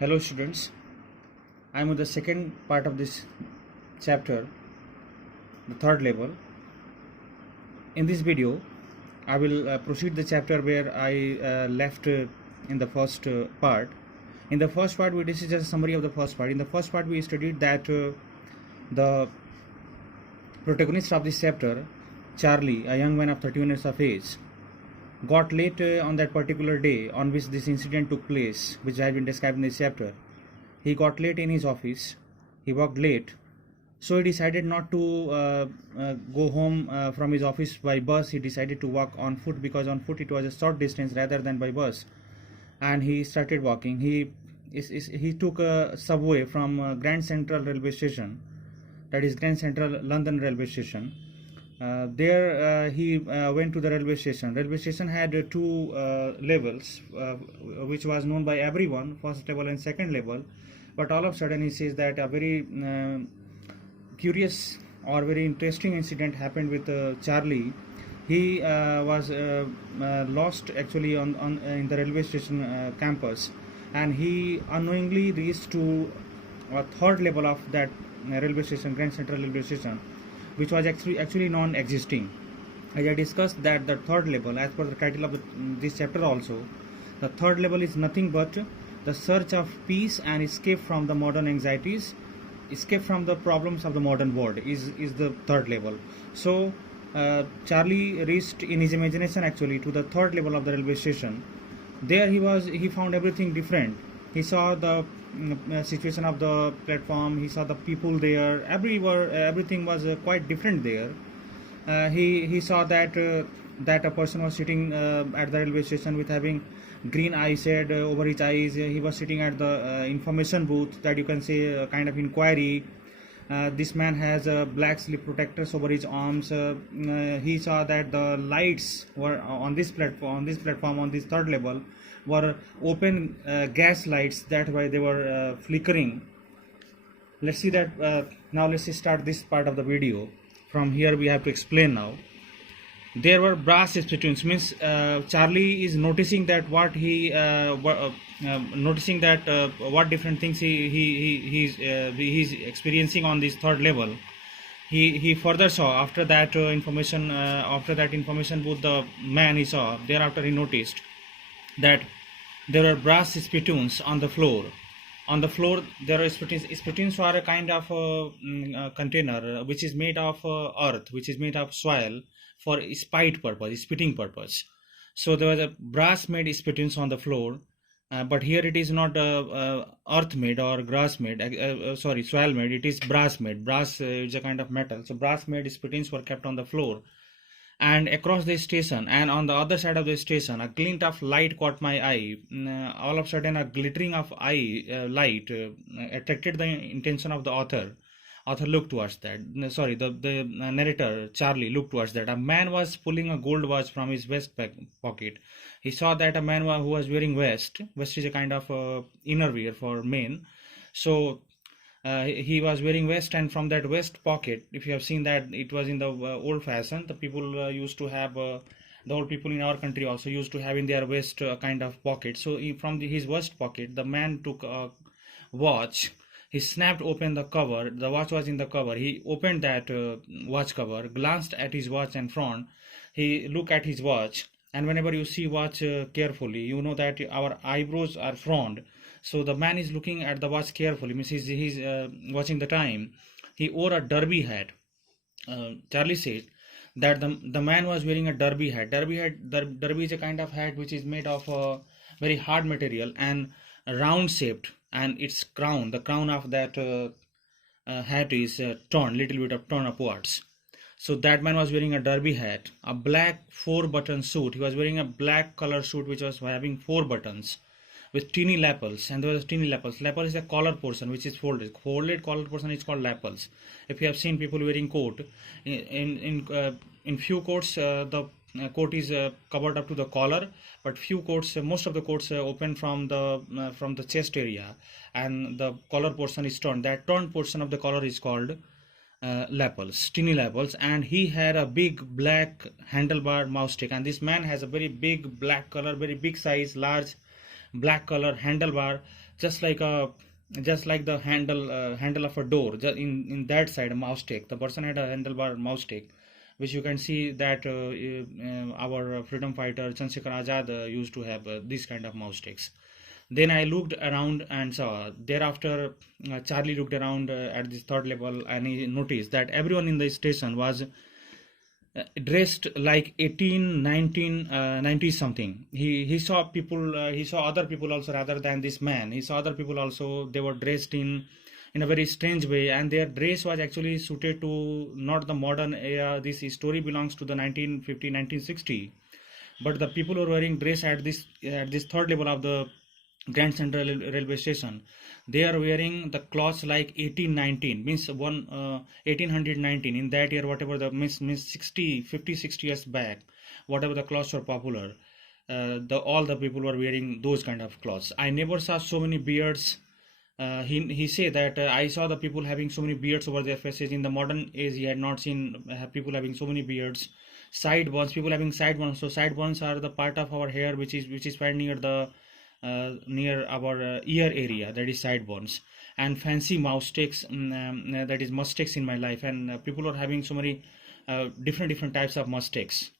Hello students, I am on the second part of this chapter, the third level. In this video, I will proceed the chapter where I left in the first part. In the first part, this is just a summary of the first part. In the first part, we studied that the protagonist of this chapter, Charlie, a young man of 31 years of age, got late on that particular day on which this incident took place, which has been described in this chapter. He got late in his office. He worked late, so he decided not to go home from his office by bus. He decided to walk on foot because on foot it was a short distance rather than by bus, and he started walking. He took a subway from Grand Central Railway Station, that is Grand Central London Railway Station. There he went to the railway station. Railway station had two levels, which was known by everyone, first level and second level. But all of a sudden he says that a very curious or very interesting incident happened with Charlie. He was lost actually in the railway station campus, and he unknowingly reached to a third level of that railway station, Grand Central Railway Station, which was actually non-existing. As I discussed that the third level, as per the title of this chapter also, the third level is nothing but the search of peace and escape from the modern anxieties, escape from the problems of the modern world is the third level. So Charlie reached in his imagination actually to the third level of the railway station. There he found everything different. He saw the situation of the platform. He saw the people there. Everything was quite different there. He saw that a person was sitting at the railway station with having green eyeshade over his eyes. He was sitting at the information booth, that you can say a kind of inquiry. This man has black slip protectors over his arms. He saw that the lights were on this platform, on this third level, were open gas lights. That why they were flickering. Let's see that now. Let's start this part of the video. From here we have to explain now. There were brass spittoons, means Charlie is noticing that what different things he's experiencing on this third level. He further saw after that information booth, the man he saw. Thereafter he noticed that there were brass spittoons on the floor. On the floor there are spittoons. Spittoons are a kind of container which is made of earth, which is made of soil for spitting purpose. So there was a brass made spittoons on the floor, but here it is not earth made or grass made, soil made. It is brass made. Brass is a kind of metal. So brass made spittoons were kept on the floor. And across the station, and on the other side of the station, a glint of light caught my eye. All of a sudden, a glittering of light attracted the attention of the author. Author looked towards that. The narrator, Charlie, looked towards that. A man was pulling a gold watch from his vest pocket. He saw that a man who was wearing vest. Vest is a kind of inner wear for men. So he was wearing vest, and from that vest pocket, if you have seen that, it was in the old fashion. The people used to have the old people in our country also used to have in their vest kind of pocket. So from his vest pocket, the man took a watch. He snapped open the cover. The watch was in the cover. He opened that watch cover, glanced at his watch and frowned. He looked at his watch, and whenever you see watch carefully, you know that our eyebrows are frowned. So the man is looking at the watch carefully, means he's watching the time. He wore a derby hat. Charlie said that the man was wearing a derby hat. Derby is a kind of hat which is made of a very hard material and round shaped, and its crown, the crown of that hat is torn, little bit of torn upwards. So that man was wearing a derby hat, a black 4-button suit. He was wearing a black color suit which was having 4 buttons with teeny lapels, and there was teeny lapels. Lapel is a collar portion which is folded. Folded collar portion is called lapels. If you have seen people wearing coat, in few coats the coat is covered up to the collar, but few coats, most of the coats open from the chest area, and the collar portion is turned. That turned portion of the collar is called lapels, teeny lapels. And he had a big black handlebar mouse stick, and this man has a very big black color, very big size, large black color handlebar just like a just like the handle of a door. Just in that side, a mouse stick. The person had a handlebar mouse stick, which you can see that our freedom fighter Chandrasekhar Azad used to have this kind of mouse sticks. Then I looked around and saw. Thereafter, Charlie looked around at this third level, and he noticed that everyone in the station was dressed like 18, 19, 90 something. He saw people, he saw other people also rather than this man. He saw other people also. They were dressed in a very strange way, and their dress was actually suited to not the modern era. This story belongs to the 1950, 1960. But the people who were wearing dress at this third level of the Grand Central Railway Station, they are wearing the clothes like 1819, means 1819. In that year, whatever the means 60, 50, 60 years back, whatever the clothes were popular, the all the people were wearing those kind of clothes. I never saw so many beards. He said that I saw the people having so many beards over their faces. In the modern age, he had not seen people having so many beards. Sideburns, people having sideburns. So sideburns are the part of our hair which is found near our ear area, that is sideburns. And fancy mouse sticks, that is mustaches in my life. And people are having so many different types of mustaches.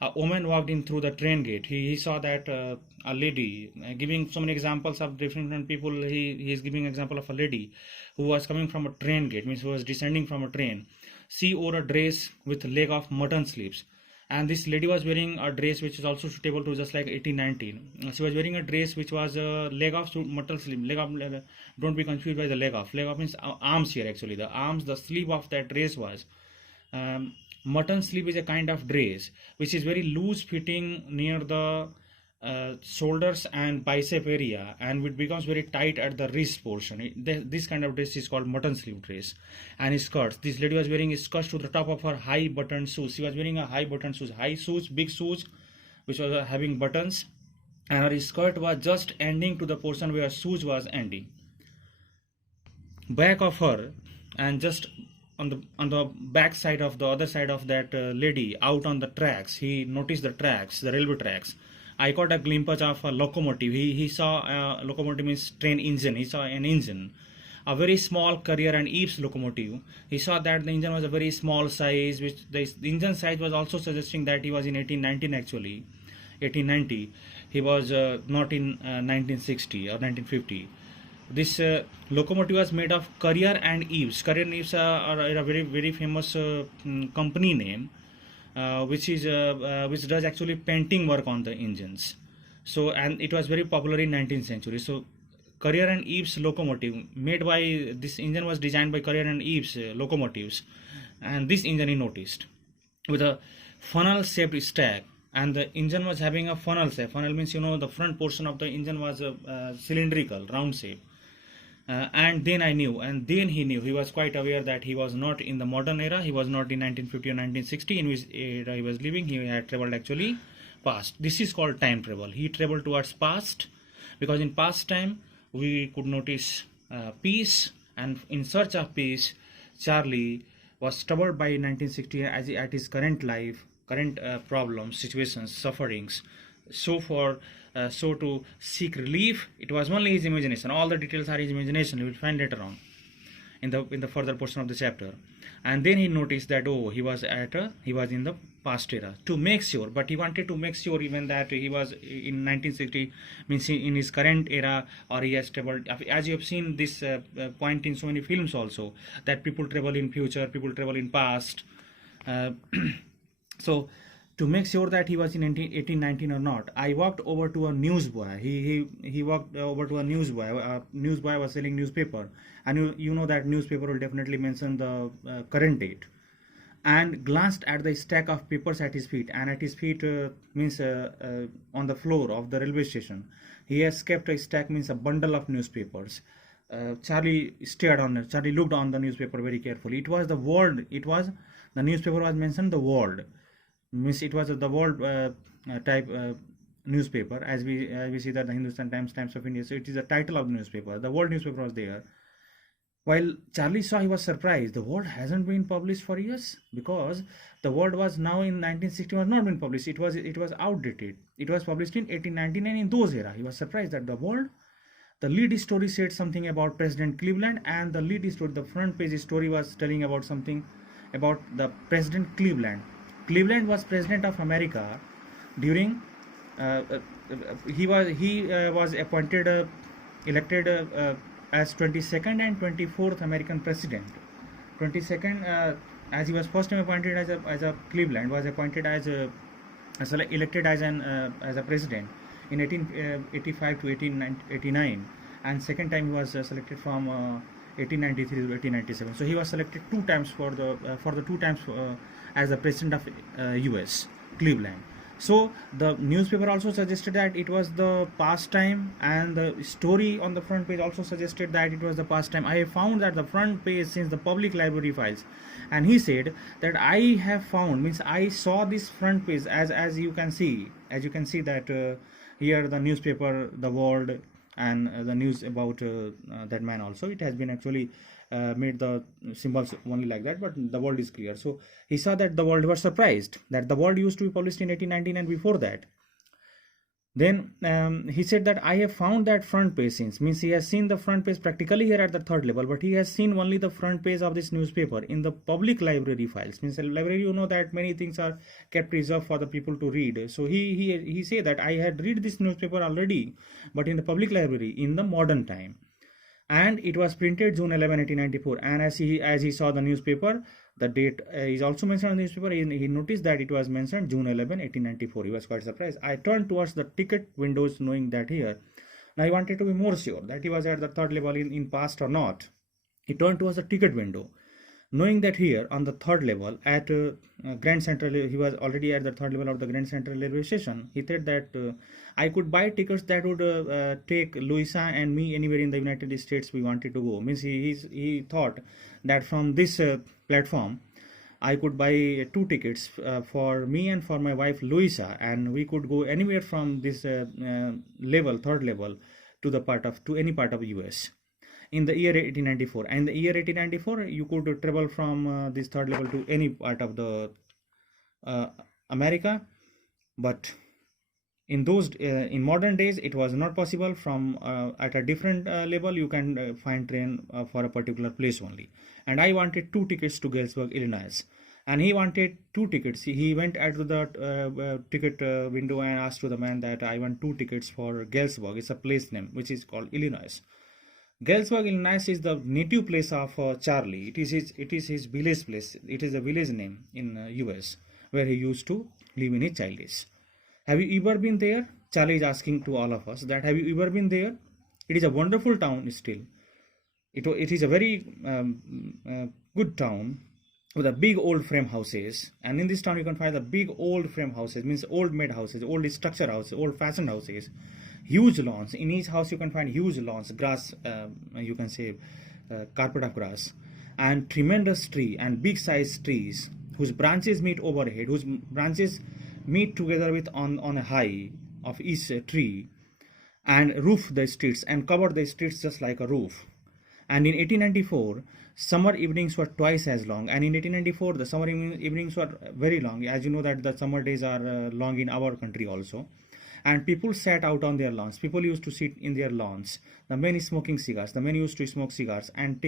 A woman walked in through the train gate. He saw that a lady, giving so many examples of different people. He is giving example of a lady who was coming from a train gate, means who was descending from a train. She wore a dress with leg of mutton sleeves, and this lady was wearing a dress which is also suitable to just like 1819. She was wearing a dress which was a leg of mutton sleeve. Don't be confused by the leg of. Leg of means arms here actually. The arms, the sleeve of that dress was. Mutton sleeve is a kind of dress which is very loose fitting near the shoulders and bicep area, and it becomes very tight at the wrist portion. This kind of dress is called mutton sleeve dress. And skirts, this lady was wearing skirts to the top of her high button shoes. She was wearing a high button shoes, high shoes, big shoes, which was having buttons, and her skirt was just ending to the portion where shoes was ending. Back of her, and just on the back side of the other side of that lady, out on the tracks, he noticed the tracks, the railway tracks. I caught a glimpse of a locomotive. He saw a locomotive, means train engine. He saw an engine, a very small Carrier and Eaves locomotive. He saw that the engine was a very small size, which the engine size was also suggesting that he was in 1819 actually, 1890. He was not in 1960 or 1950. This locomotive was made of Carrier and Eaves. Carrier and Eaves are a very famous company name, which does actually painting work on the engines. So, and it was very popular in 19th century. So Carrier and Eaves locomotive, made by, this engine was designed by Carrier and Eaves locomotives. And this engine he noticed with a funnel shaped stack, and the engine was having a funnel shape. Funnel means, the front portion of the engine was cylindrical, round shape. And then he knew, he was quite aware that he was not in the modern era. He was not in 1950 or 1960 in which era he was living. He had traveled actually past. This is called time travel. He traveled towards past, because in past time we could notice peace, and in search of peace, Charlie was troubled by 1960 at his current life, current problems, situations, sufferings. So to seek relief, it was only his imagination. All the details are his imagination. You will find later on in the further portion of the chapter. And then he noticed that he was in the past era. To make sure, but he wanted to make sure even that he was in 1960, means in his current era, or he has traveled. As you have seen this point in so many films also, that people travel in future, people travel in past. So to make sure that he was in 1819 or not, I walked over to a newsboy. He walked over to a newsboy. A newsboy was selling newspaper, and you know that newspaper will definitely mention the current date. And glanced at the stack of papers at his feet, and at his feet means on the floor of the railway station. He has kept a stack, means a bundle of newspapers. Charlie looked on the newspaper very carefully. It was the World. The newspaper was mentioned the World. Means it was the World type newspaper, as we see that the Hindustan Times, Times of India. So it is the title of the newspaper. The World newspaper was there. While Charlie saw, he was surprised. The World hasn't been published for years, because the World was now in 1960 was not been published. It was outdated. It was published in 1899 in those era. He was surprised that the World. the lead story said something about President Cleveland, and the lead story, the front page story, was telling about something about the President Cleveland. Cleveland was president of America during uh, uh, he was appointed elected as 22nd and 24th American president. 22nd, as he was first time appointed as a Cleveland, was appointed as elected as a president in 1885 to 1889, and second time he was selected from 1893 to 1897. So he was selected two times for the two times as the president of US, Cleveland. So the newspaper also suggested that it was the pastime, and the story on the front page also suggested that it was the pastime. I have found that the front page since the public library files, and he said that I have found, means I saw this front page, as you can see, that here the newspaper, the world, and the news about that man also, it has been actually made the symbols only like that, but the world is clear. So he saw that the world was surprised that the world used to be published in 1819 and before that. Then he said that I have found that front page since, means he has seen the front page practically here at the third level, but he has seen only the front page of this newspaper in the public library files. Means the library, you know that many things are kept reserved for the people to read. So he said that I had read this newspaper already, but in the public library in the modern time. And it was printed June 11, 1894. And as he saw the newspaper, the date is also mentioned in the newspaper. He noticed that it was mentioned June 11, 1894. He was quite surprised. I turned towards the ticket windows, knowing that here. Now he wanted to be more sure that he was at the third level in past or not. He turned towards the ticket window, knowing that here on the third level at Grand Central, he was already at the third level of the Grand Central railway station. He said that I could buy tickets that would take Louisa and me anywhere in the United States we wanted to go. Means he thought that from this platform I could buy two tickets for me and for my wife Louisa, and we could go anywhere from this level, third level, to any part of US in the year 1894. And the year 1894 you could travel from this third level to any part of the America. But in in modern days it was not possible. From at a different level you can find train for a particular place only. And I wanted two tickets to Galesburg, Illinois, and he wanted two tickets. He went at the ticket window and asked to the man that I want two tickets for Galesburg. It's a place name which is called Illinois. Galesburg, Illinois is the native place of Charlie. It is his village place. It is a village name in US where he used to live in his child days. Have you ever been there? Charlie is asking to all of us that have you ever been there? It is a wonderful town still. It is a very good town with a big old frame houses, and in this town you can find the big old frame houses, means old made houses, old structure houses, old fashioned houses, huge lawns. In each house you can find huge lawns, grass, you can say carpet of grass, and tremendous tree and big sized trees whose branches meet overhead, whose branches meet together with on a high of each tree, and roof the streets and cover the streets just like a roof. And in 1894 summer evenings were twice as long, and in 1894 the summer evenings were very long. As you know that the summer days are long in our country also, and people sat out on their lawns. People used to sit in their lawns, the men smoking cigars. The men used to smoke cigars and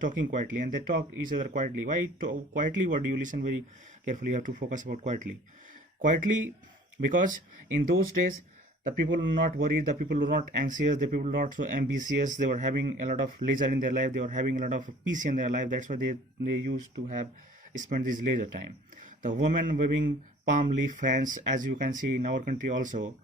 talking quietly, and they talk each other quietly. Why quietly? What do you listen very carefully? You have to focus about quietly, because in those days the people were not worried, the people were not anxious, the people were not so ambitious. They were having a lot of leisure in their life, they were having a lot of peace in their life. That's why they used to have spend this leisure time. The women waving palm leaf fans, as you can see in our country also.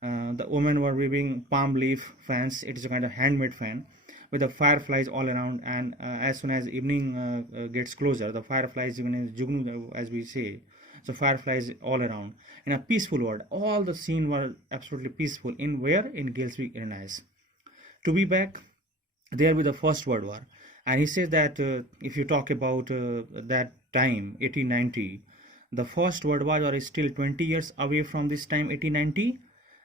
The women were waving palm leaf fans. It is a kind of handmade fan with the fireflies all around, and as soon as evening gets closer, the fireflies, even as jugnu as we say, so fireflies all around in a peaceful world. All the scene were absolutely peaceful in where? In Galesburg, Illinois. To be back there with the First World War, and he says that if you talk about that time 1890, the First World War is still 20 years away from this time 1890,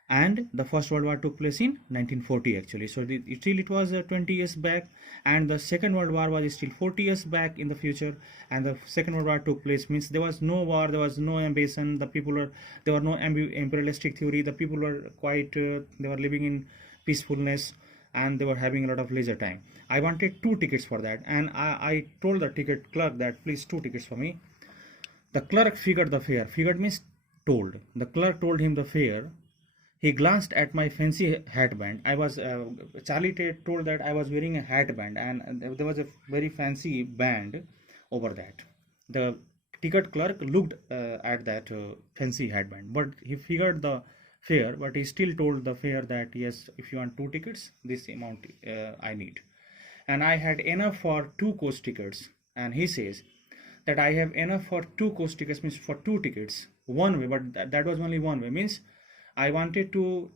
and the First World War took place in 1940 actually. So still it was 20 years back, and the Second World War was still 40 years back in the future. And the Second World War took place, means there was no war, there was no ambition, there were no imperialistic theory. The people were quite they were living in peacefulness, and they were having a lot of leisure time. I wanted 2 tickets for that, and I told the ticket clerk that please 2 tickets for me. The clerk figured the fare. Figured means told. The clerk told him the fare. He glanced at my fancy hatband. I was Charlie told that I was wearing a hatband, and there was a very fancy band over that. The ticket clerk looked at that fancy hatband, but he figured the fare. But he still told the fare that yes, if you want 2 tickets, this amount I need, and I had enough for 2 coach tickets. And he says that I have enough for 2 coach tickets, means for 2 tickets one way, but that was only one way, means I wanted to,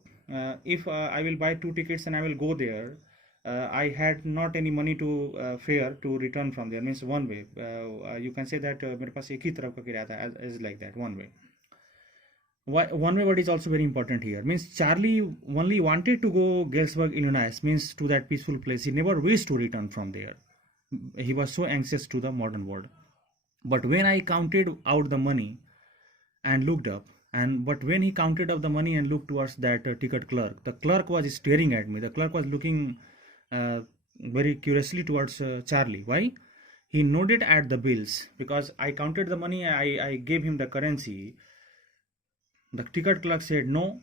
if I will buy 2 tickets and I will go there, I had not any money to fare to return from there, means one way. You can say that मेरे पास एक ही तरफ का किराया था, as like that, one way. One way, what is also very important here, means Charlie only wanted to go Galesburg, Illinois, means to that peaceful place. He never wished to return from there. He was so anxious to the modern world. But when I counted out the money and looked up, but when he counted up the money and looked towards that ticket clerk, the clerk was staring at me. The clerk was looking very curiously towards Charlie. Why? He nodded at the bills, because I counted the money. I gave him the currency. The ticket clerk said, "No,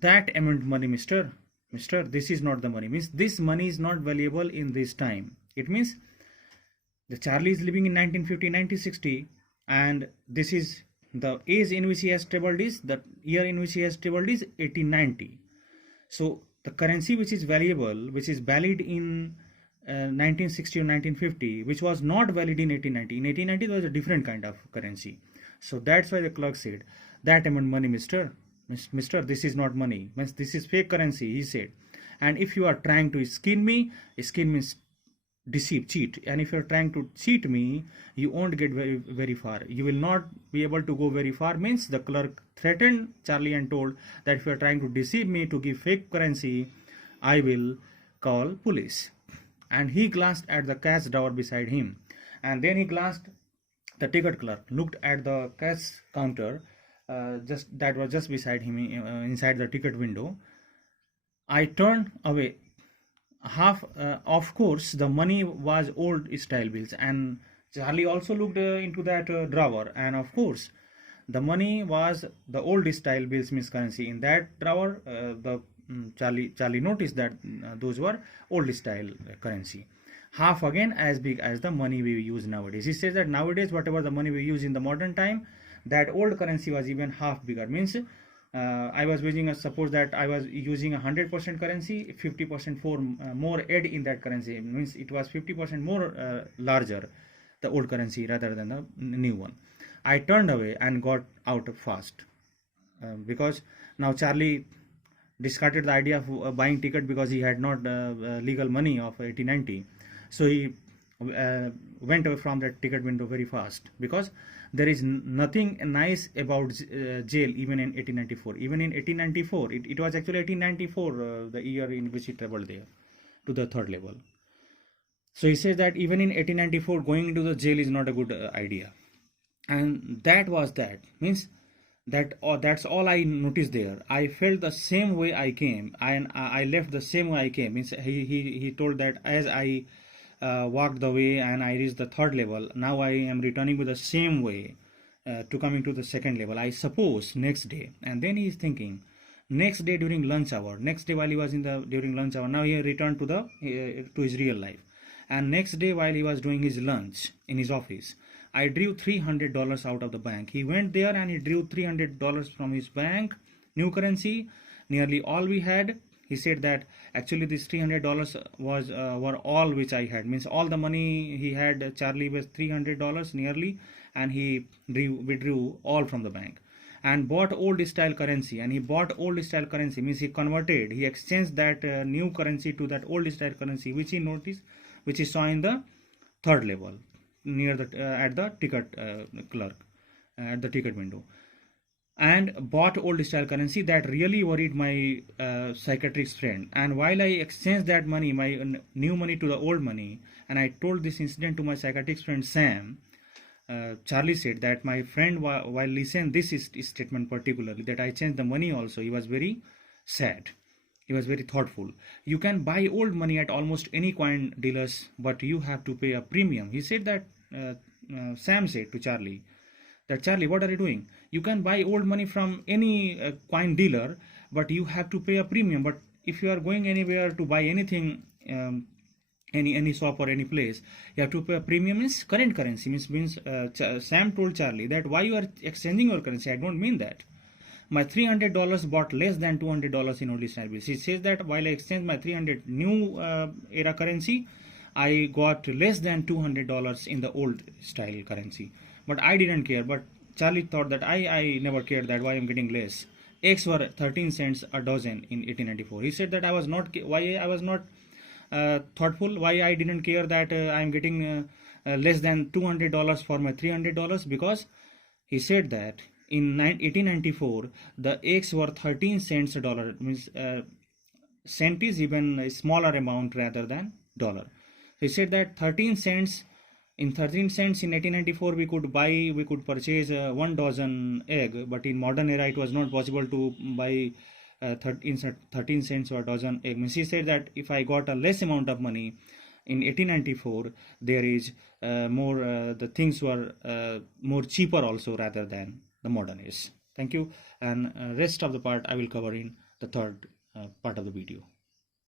that amount money, mister. Mister, this is not the money." Means this money is not valuable in this time. It means the Charlie is living in 1950, 1960, and this is the age in which he has traveled is, the year in which he has traveled is 1890. So the currency which is valuable, which is valid in 1960 or 1950, which was not valid in 1890. In 1890 there was a different kind of currency. So that's why the clerk said, "That amount money, mister. Mister, this is not money. This is fake currency," he said. "And if you are trying to skin means deceive, cheat, and if you're trying to cheat me, you won't get very, very far. You will not be able to go very far." Means the clerk threatened Charlie and told that if you're trying to deceive me to give fake currency, I will call police. And he glanced at the cash drawer beside him, and then he glanced, the ticket clerk looked at the cash counter that was just beside him, inside the ticket window. I turned away. Of course, the money was old style bills, and Charlie also looked into that drawer, and of course the money was the old style bills, means currency. In that drawer, Charlie noticed that those were old style currency, half again as big as the money we use nowadays. He says that nowadays whatever the money we use in the modern time, that old currency was even half bigger. Means I was using suppose that I was using 100% currency, 50% more add in that currency, means it was 50% more larger, the old currency, rather than the new one. I turned away and got out fast, because now Charlie discarded the idea of buying ticket, because he had not legal money of 1890. So he went away from that ticket window very fast, because there is nothing nice about jail even in 1894. Even in 1894, it was actually 1894, the year in which he traveled there to the third level. So he says that even in 1894, going into the jail is not a good idea. And that was that. Means that that's all I noticed there. I felt the same way I came, and I left the same way I came. Means he told that as I walked the way and I reached the third level, now I am returning with the same way to coming to the second level, I suppose next day. And then he is thinking, next day during lunch hour, next day while he was during lunch hour, now he returned to his real life. And next day while he was doing his lunch in his office, I drew $300 out of the bank. He went there and he drew $300 from his bank, new currency, nearly all we had. He said that actually this $300 were all which I had, means all the money he had, Charlie, was $300 nearly, and he withdrew all from the bank and bought old style currency. And he bought old style currency means he exchanged that new currency to that old style currency, which he saw in the third level near at the ticket clerk at the ticket window, and bought old style currency. That really worried my psychiatrist friend. And while I exchanged that money, my new money, to the old money, and I told this incident to my psychiatrist friend Sam, Charlie said that my friend, while listening this statement particularly, that I changed the money also, he was very sad. He was very thoughtful. You can buy old money at almost any coin dealers, but you have to pay a premium. He said that, Sam said to Charlie, that Charlie, what are you doing? You can buy old money from any coin dealer, but you have to pay a premium. But if you are going anywhere to buy anything, any shop or any place, you have to pay a premium. Is current currency means Sam told Charlie that why you are exchanging your currency. I don't mean that. My $300 bought less than $200 in old style bills. He says that while I exchange my 300 new era currency, I got less than $200 in the old style currency. But I didn't care. But Charlie thought that I never cared that why I'm getting less. Eggs were 13 cents a dozen in 1894. He said that I was not thoughtful. Why I didn't care that I'm getting less than $200 for my $300, because he said that in 1894 the eggs were 13 cents a dollar. Means cent is even a smaller amount rather than dollar. He said that 13 cents in 1894 we could purchase 1 dozen egg, but in modern era it was not possible to buy 13 cents or dozen egg. Means he said that if I got a less amount of money in 1894, there is more the things were more cheaper also rather than the modern is. Thank you, and rest of the part I will cover in the third part of the video.